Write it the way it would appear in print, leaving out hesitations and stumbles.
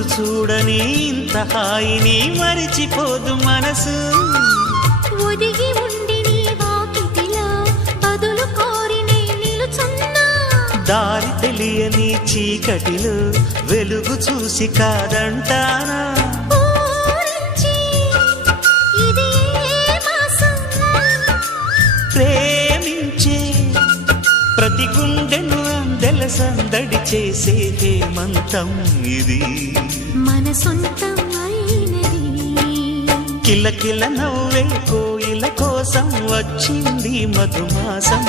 రోజు చూడని ఇంత హాయిని మరిచిపోదు మనసు. ఒదిగి ఉండి నీ వాకిటిలో బదులు కోరి నే నిలుచున్నా. దారి తెలియని చీకటిలో వెలుగు చూసి కాదంటానా. ఊరించి ఇది ఏ మాసం? ప్రేమించే ప్రతి గుండెను అందెల సందడి చేసే హేమంతం ఇది. మన సొంతం అయినది. కిలకిల నవ్వే కోయిల కోసం వచ్చింది మధుమాసం.